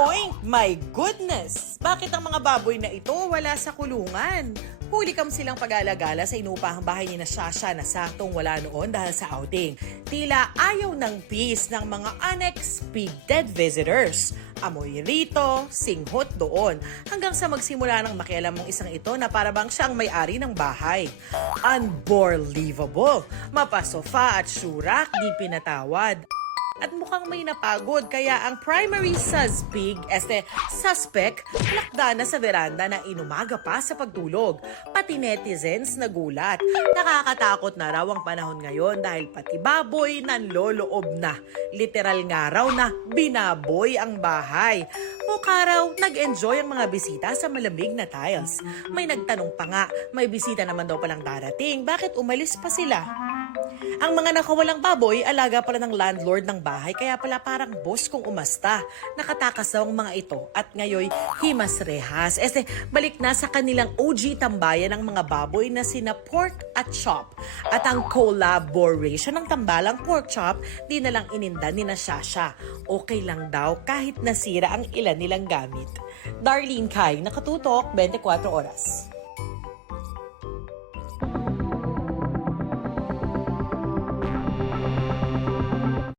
Oink! My goodness! Bakit ang mga baboy na ito wala sa kulungan? Huli kam silang pag-alagala sa inupahang bahay ni na Shasha na saktong wala noon dahil sa outing. Tila ayaw ng peace ng mga unexpected visitors. Amoy rito, singhot doon, hanggang sa magsimula ng makialam mong isang ito na parabang siyang may-ari ng bahay. Unbelievable! Mapasofa at syurak di pinatawad. At mukhang may napagod kaya ang primary suspect lakda na sa veranda na inumaga pa sa pagtulog. Pati netizens nagulat. Nakakatakot na raw ang panahon ngayon dahil pati baboy nanloloob na. Literal nga raw na binaboy ang bahay. Mukha raw nag-enjoy ang mga bisita sa malamig na tiles. May nagtanong pa nga, may bisita naman daw palang darating, bakit umalis pa sila? Ang mga nakawalang baboy, alaga pala ng landlord ng bahay, kaya pala parang boss kung umasta. Nakatakas daw ang mga ito at ngayoy himas rehas. Balik na sa kanilang OG tambayan ng mga baboy na sina pork at chop. At ang collaboration ng tambalang pork chop, di na lang ininda ni na Shasha. Okay lang daw kahit nasira ang ilan nilang gamit. Darlene Kai, Nakatutok, 24 Oras.